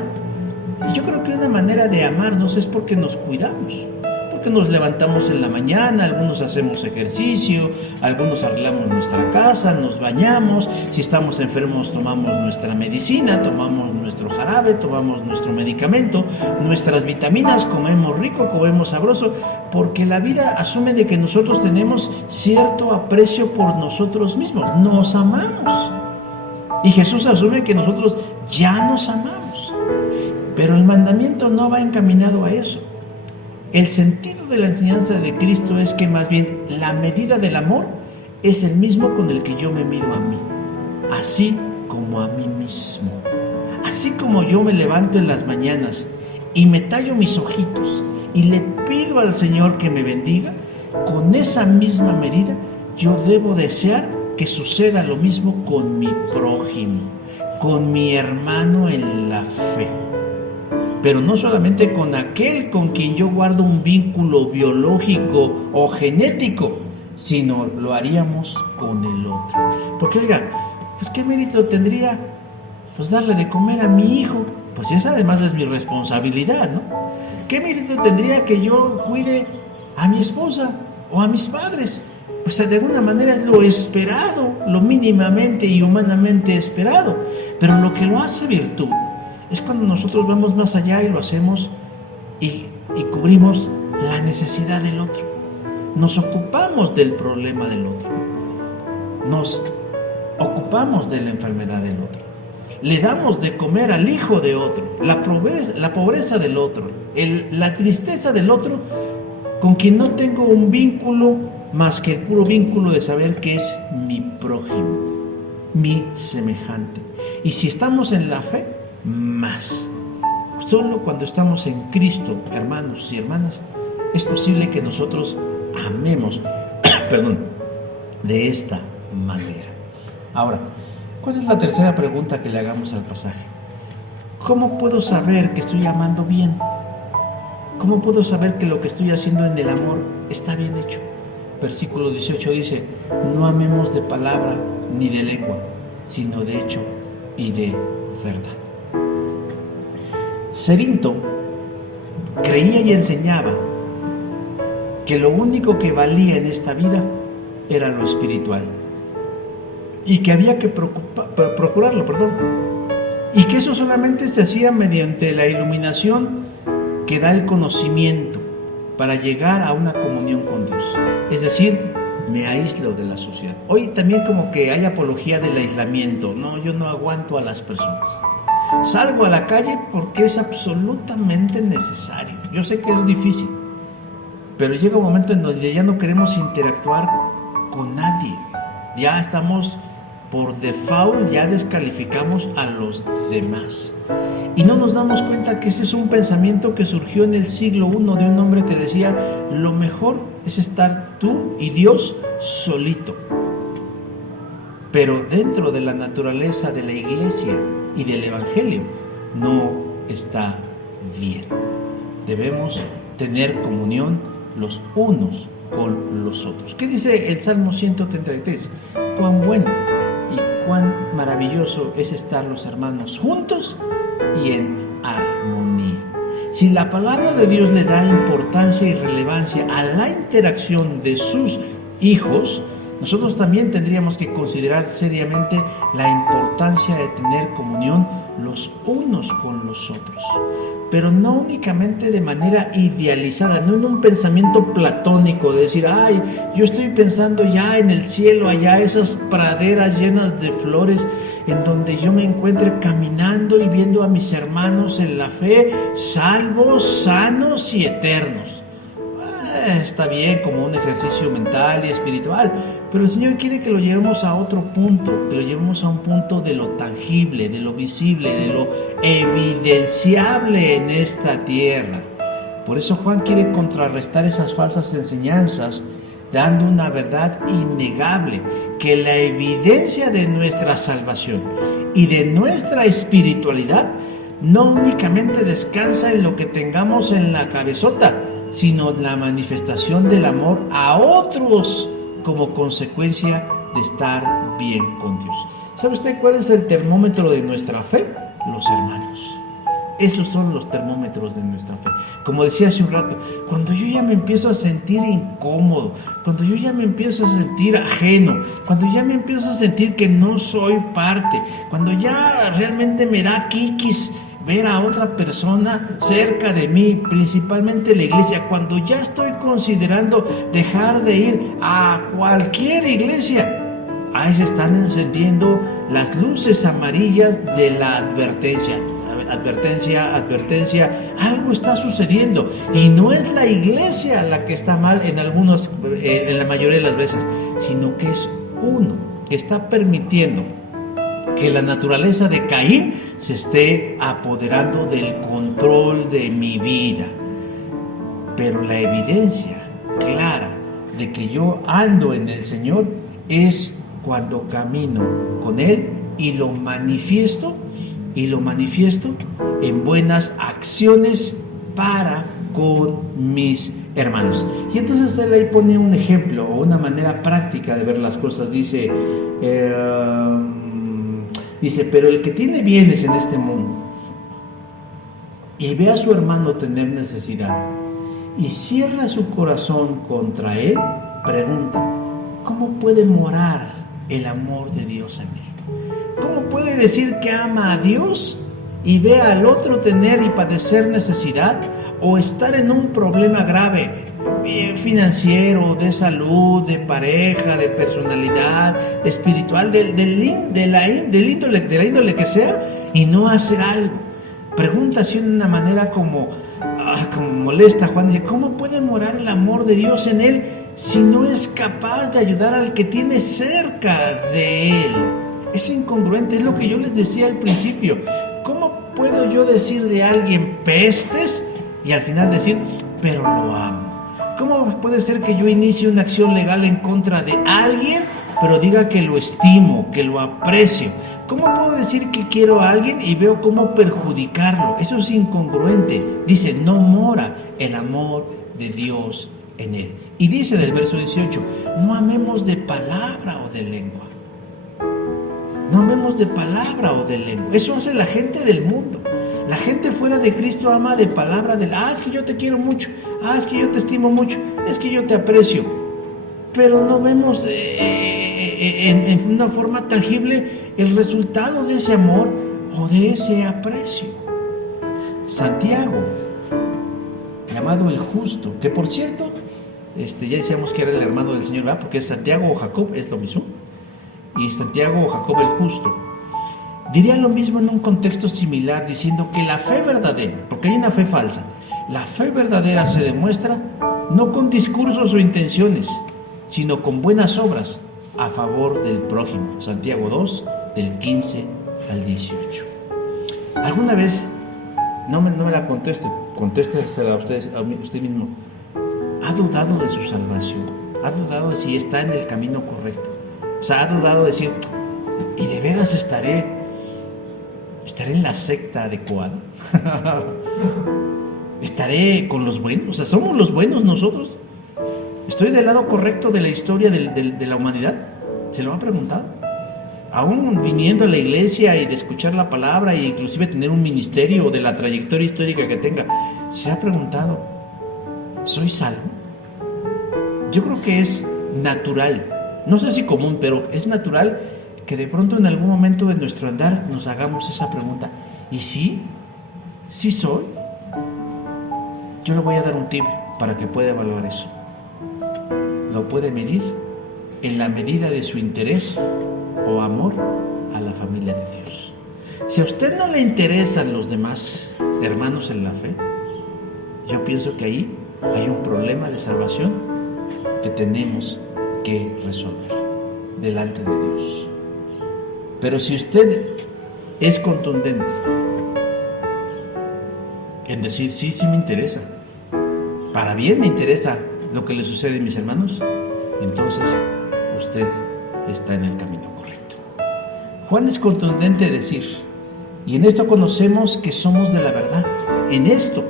Yo creo que una manera de amarnos es porque nos cuidamos, porque nos levantamos en la mañana, algunos hacemos ejercicio, algunos arreglamos nuestra casa, nos bañamos, si estamos enfermos tomamos nuestra medicina, tomamos nuestro jarabe, tomamos nuestro medicamento, nuestras vitaminas, comemos rico, comemos sabroso, porque la vida asume de que nosotros tenemos cierto aprecio por nosotros mismos, nos amamos. Y Jesús asume que nosotros ya nos amamos. Pero el mandamiento no va encaminado a eso. El sentido de la enseñanza de Cristo es que más bien la medida del amor es el mismo con el que yo me miro a mí, así como a mí mismo. Así como yo me levanto en las mañanas y me tallo mis ojitos y le pido al Señor que me bendiga, con esa misma medida yo debo desear que suceda lo mismo con mi prójimo, con mi hermano en la fe. Pero no solamente con aquel con quien yo guardo un vínculo biológico o genético, sino lo haríamos con el otro. Porque oiga, pues qué mérito tendría pues darle de comer a mi hijo, pues esa además es mi responsabilidad, ¿no? ¿Qué mérito tendría que yo cuide a mi esposa o a mis padres? Pues de alguna manera es lo esperado, lo mínimamente y humanamente esperado, pero lo que lo hace virtud es cuando nosotros vamos más allá y lo hacemos y cubrimos la necesidad del otro. Nos ocupamos del problema del otro, nos ocupamos de la enfermedad del otro. Le damos de comer al hijo de otro, la pobreza del otro, la tristeza del otro, con quien no tengo un vínculo más que el puro vínculo de saber que es mi prójimo, mi semejante. Y si estamos en la fe, más. Solo cuando estamos en Cristo, hermanos y hermanas, es posible que nosotros amemos, de esta manera. Ahora, ¿cuál es la tercera pregunta que le hagamos al pasaje? ¿Cómo puedo saber que estoy amando bien? ¿Cómo puedo saber que lo que estoy haciendo en el amor está bien hecho? Versículo 18 dice, no amemos de palabra ni de lengua, sino de hecho y de verdad. Cerinto creía y enseñaba que lo único que valía en esta vida era lo espiritual y que había que procurarlo, y que eso solamente se hacía mediante la iluminación que da el conocimiento para llegar a una comunión con Dios. Es decir, me aíslo de la sociedad. Hoy también como que hay apología del aislamiento. No, yo no aguanto a las personas. Salgo a la calle porque es absolutamente necesario. Yo sé que es difícil, pero llega un momento en donde ya no queremos interactuar con nadie. Ya estamos por default, ya descalificamos a los demás. Y no nos damos cuenta que ese es un pensamiento que surgió en el siglo I de un hombre que decía, lo mejor es estar tú y Dios solito. Pero dentro de la naturaleza de la iglesia y del evangelio no está bien. Debemos tener comunión los unos con los otros. ¿Qué dice el Salmo 133? Cuán bueno y cuán maravilloso es estar los hermanos juntos y en armonía. Si la palabra de Dios le da importancia y relevancia a la interacción de sus hijos, nosotros también tendríamos que considerar seriamente la importancia de tener comunión los unos con los otros, pero no únicamente de manera idealizada, no en un pensamiento platónico de decir, ay, yo estoy pensando ya en el cielo, allá esas praderas llenas de flores, en donde yo me encuentre caminando y viendo a mis hermanos en la fe, salvos, sanos y eternos. Está bien como un ejercicio mental y espiritual, pero el Señor quiere que lo llevemos a otro punto, que lo llevemos a un punto de lo tangible, de lo visible, de lo evidenciable en esta tierra. Por eso Juan quiere contrarrestar esas falsas enseñanzas, dando una verdad innegable, que la evidencia de nuestra salvación y de nuestra espiritualidad no únicamente descansa en lo que tengamos en la cabezota, sino la manifestación del amor a otros como consecuencia de estar bien con Dios. ¿Sabe usted cuál es el termómetro de nuestra fe? Los hermanos. Esos son los termómetros de nuestra fe. Como decía hace un rato, cuando yo ya me empiezo a sentir incómodo, cuando yo ya me empiezo a sentir ajeno, cuando ya me empiezo a sentir que no soy parte, cuando ya realmente me da quiquis ver a otra persona cerca de mí, principalmente la iglesia, cuando ya estoy considerando dejar de ir a cualquier iglesia, ahí se están encendiendo las luces amarillas de la advertencia. advertencia, advertencia, algo está sucediendo. Y no es la iglesia la que está mal en la mayoría de las veces, sino que es uno que está permitiendo que la naturaleza de Caín se esté apoderando del control de mi vida. Pero la evidencia clara de que yo ando en el Señor es cuando camino con Él y lo manifiesto en buenas acciones para con mis hermanos. Y entonces él ahí pone un ejemplo o una manera práctica de ver las cosas. Dice, pero el que tiene bienes en este mundo y ve a su hermano tener necesidad y cierra su corazón contra él, pregunta, ¿cómo puede morar el amor de Dios en él? ¿Cómo puede decir que ama a Dios y ve al otro tener y padecer necesidad o estar en un problema grave financiero, de salud, de pareja, de personalidad, espiritual, de la índole que sea, y no hacer algo? Pregunta así de una manera como molesta. Juan dice, ¿cómo puede morar el amor de Dios en él si no es capaz de ayudar al que tiene cerca de él? Es incongruente, es lo que yo les decía al principio. ¿Cómo puedo yo decir de alguien pestes y al final decir, pero lo amo? ¿Cómo puede ser que yo inicie una acción legal en contra de alguien, pero diga que lo estimo, que lo aprecio? ¿Cómo puedo decir que quiero a alguien y veo cómo perjudicarlo? Eso es incongruente. Dice, no mora el amor de Dios en él. Y dice en el verso 18, no amemos de palabra o de lengua. No amemos de palabra o de lengua. Eso hace la gente del mundo. La gente fuera de Cristo ama de palabra, es que yo te quiero mucho, es que yo te estimo mucho, es que yo te aprecio. Pero no vemos en una forma tangible el resultado de ese amor o de ese aprecio. Santiago, llamado el justo, que por cierto, ya decíamos que era el hermano del Señor, ¿verdad? Porque Santiago o Jacob es lo mismo. Y Santiago o Jacob el justo diría lo mismo en un contexto similar, diciendo que la fe verdadera, porque hay una fe falsa, la fe verdadera se demuestra no con discursos o intenciones, sino con buenas obras a favor del prójimo. Santiago 2, del 15 al 18. ¿Alguna vez, no me la contéstesela a usted mismo, ha dudado de su salvación? ¿Ha dudado de si está en el camino correcto? O sea, ha dudado de decir, ¿y de veras estaré en la secta adecuada? ¿Estaré con los buenos? O sea, ¿somos los buenos nosotros? ¿Estoy del lado correcto de la historia de la humanidad? ¿Se lo ha preguntado? Aún viniendo a la iglesia y de escuchar la palabra e inclusive tener un ministerio de la trayectoria histórica que tenga, ¿se ha preguntado, ¿soy salvo? Yo creo que es natural. No sé si común, pero es natural que de pronto en algún momento de nuestro andar nos hagamos esa pregunta. ¿Y sí? ¿Sí soy? Yo le voy a dar un tip para que pueda evaluar eso. Lo puede medir en la medida de su interés o amor a la familia de Dios. Si a usted no le interesan los demás hermanos en la fe, yo pienso que ahí hay un problema de salvación que tenemos que resolver delante de Dios. Pero si usted es contundente en decir, sí me interesa, para bien me interesa lo que le sucede a mis hermanos, entonces usted está en el camino correcto. Juan es contundente en decir, y en esto conocemos que somos de la verdad, en esto,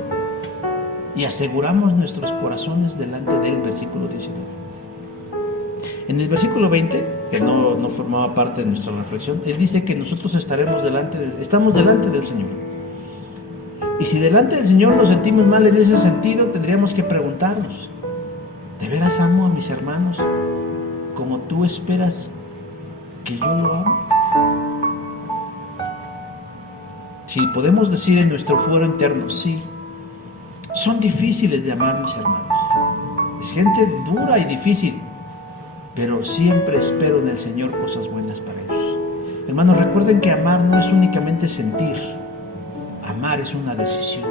y aseguramos nuestros corazones delante del versículo 19. En el versículo 20, que no formaba parte de nuestra reflexión, él dice que nosotros estamos delante del Señor. Y si delante del Señor nos sentimos mal en ese sentido, tendríamos que preguntarnos, ¿de veras amo a mis hermanos como tú esperas que yo lo amo? Si podemos decir en nuestro fuero interno, sí, son difíciles de amar mis hermanos. Es gente dura y difícil, pero siempre espero en el Señor cosas buenas para ellos. Hermanos, recuerden que amar no es únicamente sentir. Amar es una decisión.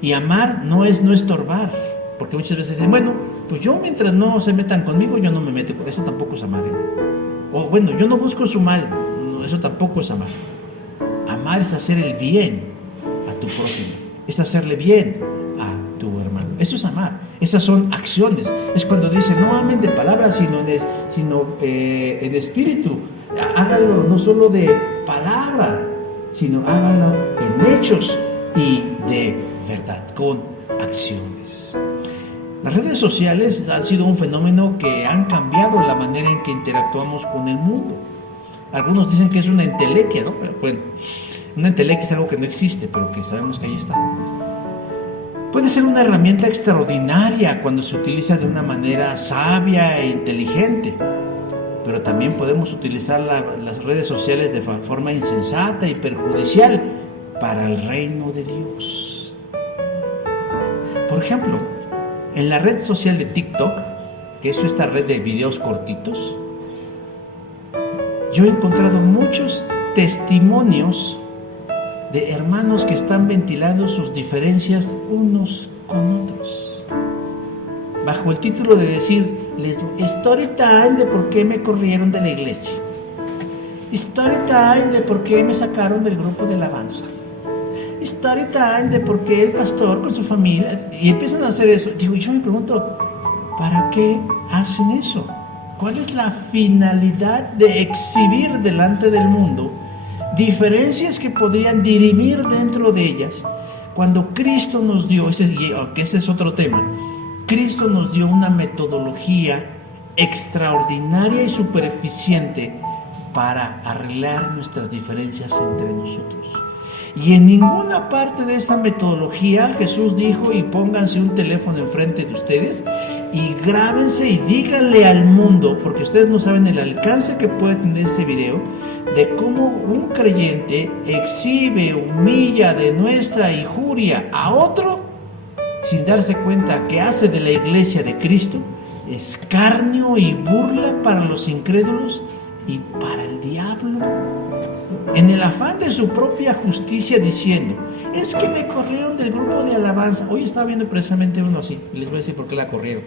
Y amar no es no estorbar, porque muchas veces dicen, bueno, pues yo mientras no se metan conmigo, yo no me meto. Eso tampoco es amar, O bueno, yo no busco su mal. No, eso tampoco es amar. Amar es hacer el bien a tu prójimo, es hacerle bien a tu hermano. Eso es amar. Esas son acciones. Es cuando dice, no amen de palabras, sino en espíritu. Háganlo no solo de palabra, sino háganlo en hechos y de verdad, con acciones. Las redes sociales han sido un fenómeno que han cambiado la manera en que interactuamos con el mundo. Algunos dicen que es una entelequia, ¿no? Pero bueno, una entelequia es algo que no existe, pero que sabemos que ahí está. Puede ser una herramienta extraordinaria cuando se utiliza de una manera sabia e inteligente, pero también podemos utilizar las redes sociales de forma insensata y perjudicial para el reino de Dios. Por ejemplo, en la red social de TikTok, que es esta red de videos cortitos, yo he encontrado muchos testimonios de hermanos que están ventilando sus diferencias unos con otros, bajo el título de decir, story time de por qué me corrieron de la iglesia, story time de por qué me sacaron del grupo de alabanza, story time de por qué el pastor con su familia, y empiezan a hacer eso. Digo, yo me pregunto, ¿para qué hacen eso? ¿Cuál es la finalidad de exhibir delante del mundo diferencias que podrían dirimir dentro de ellas, cuando Cristo nos dio, aunque ese es otro tema, Cristo nos dio una metodología extraordinaria y súper eficiente para arreglar nuestras diferencias entre nosotros? Y en ninguna parte de esa metodología Jesús dijo, y pónganse un teléfono enfrente de ustedes y grábense y díganle al mundo, porque ustedes no saben el alcance que puede tener este video, de cómo un creyente exhibe, humilla, denuestra, injuria a otro sin darse cuenta que hace de la iglesia de Cristo escarnio y burla para los incrédulos y para el diablo, en el afán de su propia justicia, diciendo, es que me corrieron del grupo de alabanza. Hoy estaba viendo precisamente uno así, les voy a decir por qué la corrieron.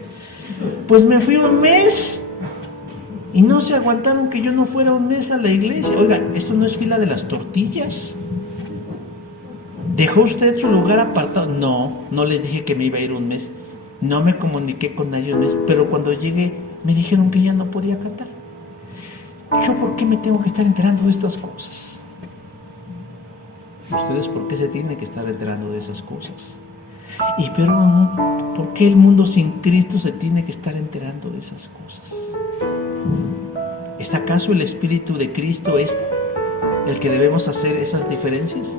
Pues me fui un mes y no se aguantaron que yo no fuera un mes a la iglesia. Oiga, esto no es fila de las tortillas. ¿Dejó usted su lugar apartado? No les dije que me iba a ir un mes. No me comuniqué con nadie un mes, pero cuando llegué me dijeron que ya no podía cantar. ¿Yo por qué me tengo que estar enterando de estas cosas? ¿Ustedes por qué se tienen que estar enterando de esas cosas? Y pero, ¿por qué el mundo sin Cristo se tiene que estar enterando de esas cosas? ¿Es acaso el Espíritu de Cristo el que debemos hacer esas diferencias?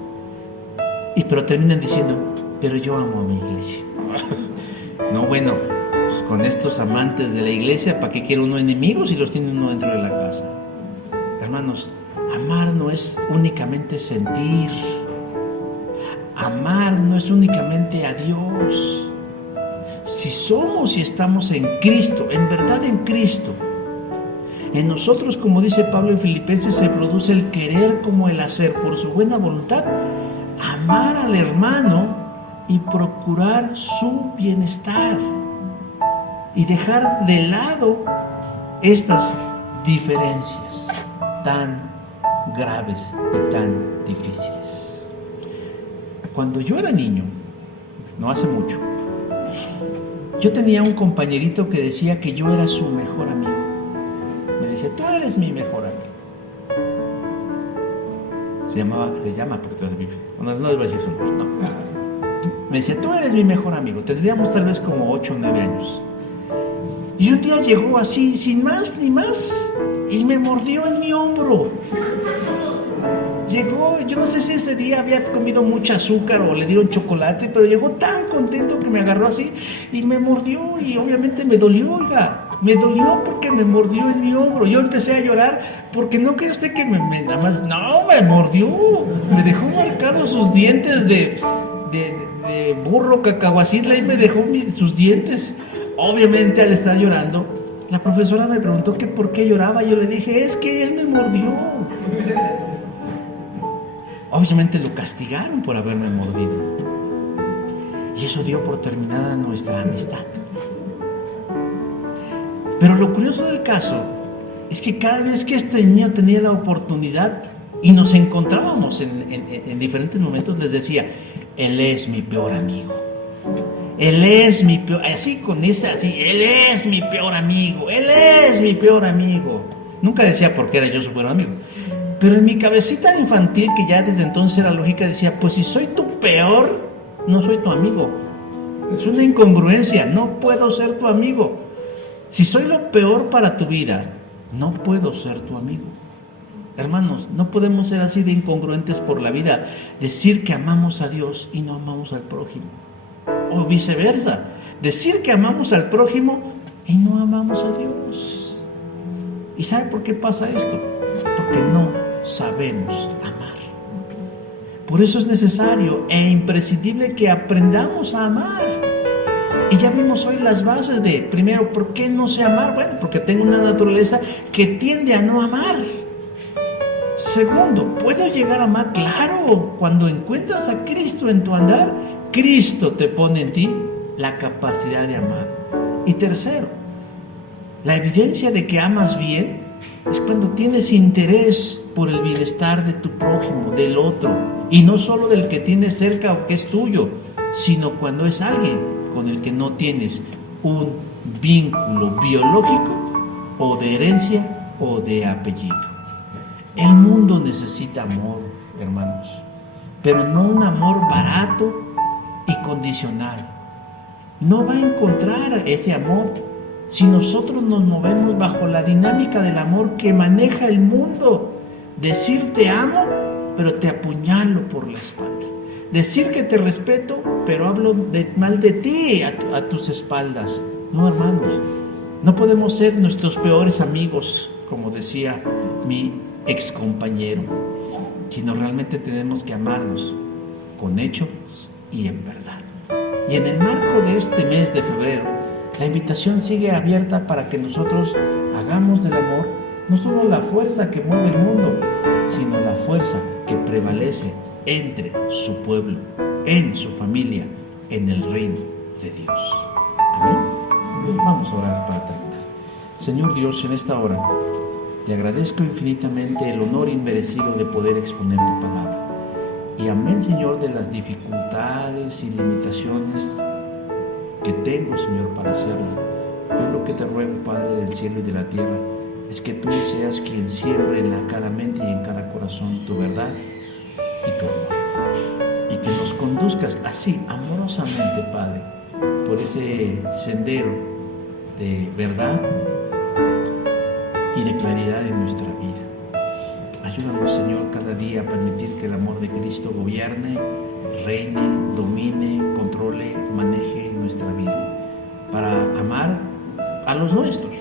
Pero terminan diciendo, pero yo amo a mi iglesia. No, bueno, pues con estos amantes de la iglesia, ¿para qué quiere uno enemigos si los tiene uno dentro de la casa? Hermanos, amar no es únicamente sentir. Amar no es únicamente a Dios. Si somos y estamos en Cristo, en verdad en Cristo, en nosotros, como dice Pablo en Filipenses, se produce el querer como el hacer por su buena voluntad, amar al hermano y procurar su bienestar y dejar de lado estas diferencias tan graves y tan difíciles. Cuando yo era niño, no hace mucho, yo tenía un compañerito que decía que yo era su mejor amigo. Me decía, tú eres mi mejor amigo. Se llama porque te vive. No les voy a decir su nombre, no. Me decía, tú eres mi mejor amigo. Tendríamos tal vez como 8 o 9 años. Y un día llegó así, sin más ni más, y me mordió en mi hombro. Llegó, yo no sé si ese día había comido mucho azúcar o le dieron chocolate, pero llegó tan contento que me agarró así y me mordió, y obviamente me dolió, oiga. Me dolió porque me mordió en mi hombro. Yo empecé a llorar porque no cree usted que nada más, no, me mordió. Me dejó marcados sus dientes de burro cacahuacitla y me dejó sus dientes. Obviamente, al estar llorando, la profesora me preguntó que por qué lloraba. Yo le dije, es que él me mordió. Obviamente lo castigaron por haberme mordido. Y eso dio por terminada nuestra amistad. Pero lo curioso del caso es que cada vez que este niño tenía la oportunidad y nos encontrábamos en diferentes momentos, les decía: él es mi peor amigo. Él es mi peor, así con esa, así, él es mi peor amigo, él es mi peor amigo. Nunca decía porque era yo su peor amigo. Pero en mi cabecita infantil, que ya desde entonces era lógica, decía: pues si soy tu peor, no soy tu amigo. Es una incongruencia, no puedo ser tu amigo. Si soy lo peor para tu vida, no puedo ser tu amigo. Hermanos, no podemos ser así de incongruentes por la vida, decir que amamos a Dios y no amamos al prójimo. O viceversa, decir que amamos al prójimo y no amamos a Dios. ¿Y sabe por qué pasa esto? Porque no sabemos amar. Por eso es necesario e imprescindible que aprendamos a amar. Y ya vimos hoy las bases de, primero, ¿por qué no sé amar? Bueno, porque tengo una naturaleza que tiende a no amar. Segundo, ¿puedo llegar a amar? Claro, cuando encuentras a Cristo en tu andar, Cristo te pone en ti la capacidad de amar. Y tercero, la evidencia de que amas bien es cuando tienes interés por el bienestar de tu prójimo, del otro, y no solo del que tienes cerca o que es tuyo, sino cuando es alguien con el que no tienes un vínculo biológico o de herencia o de apellido. El mundo necesita amor, hermanos, pero no un amor barato y condicional. No va a encontrar ese amor si nosotros nos movemos bajo la dinámica del amor que maneja el mundo. Decir te amo, pero te apuñalo por la espalda. Decir que te respeto, pero hablo mal de ti a tus espaldas. No, hermanos, no podemos ser nuestros peores amigos, como decía mi ex compañero, sino realmente tenemos que amarnos con hechos y en verdad. Y en el marco de este mes de febrero, la invitación sigue abierta para que nosotros hagamos del amor no solo la fuerza que mueve el mundo, sino la fuerza que prevalece entre su pueblo, en su familia, en el reino de Dios. Amén. Vamos a orar para terminar. Señor Dios, en esta hora te agradezco infinitamente el honor inmerecido de poder exponer tu palabra. Y amén, Señor, de las dificultades y limitaciones que tengo, Señor, para hacerlo. Yo lo que te ruego, Padre del cielo y de la tierra, es que tú seas quien siembre en cada mente y en cada corazón tu verdad y tu amor. Y que nos conduzcas así, amorosamente, Padre, por ese sendero de verdad y de claridad en nuestra vida. Ayúdanos, Señor, cada día a permitir que el amor de Cristo gobierne, reine, domine, controle, maneje nuestra vida, para amar a los nuestros,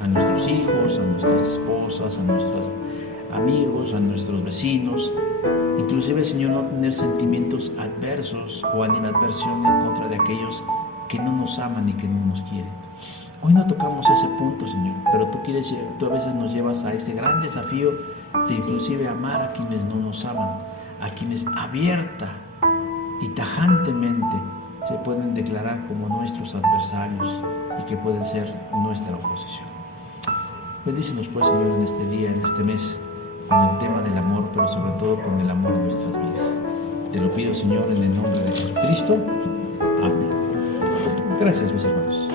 a nuestros hijos, a nuestras esposas, a nuestros amigos, a nuestros vecinos. Inclusive, Señor, no tener sentimientos adversos o animadversión en contra de aquellos que no nos aman y que no nos quieren. Hoy no tocamos ese punto, Señor, pero tú a veces nos llevas a ese gran desafío de inclusive amar a quienes no nos aman, a quienes abierta y tajantemente se pueden declarar como nuestros adversarios y que pueden ser nuestra oposición. Bendícenos, pues, Señor, en este día, en este mes, con el tema del amor, pero sobre todo con el amor en nuestras vidas. Te lo pido, Señor, en el nombre de Jesucristo. Amén. Gracias, mis hermanos.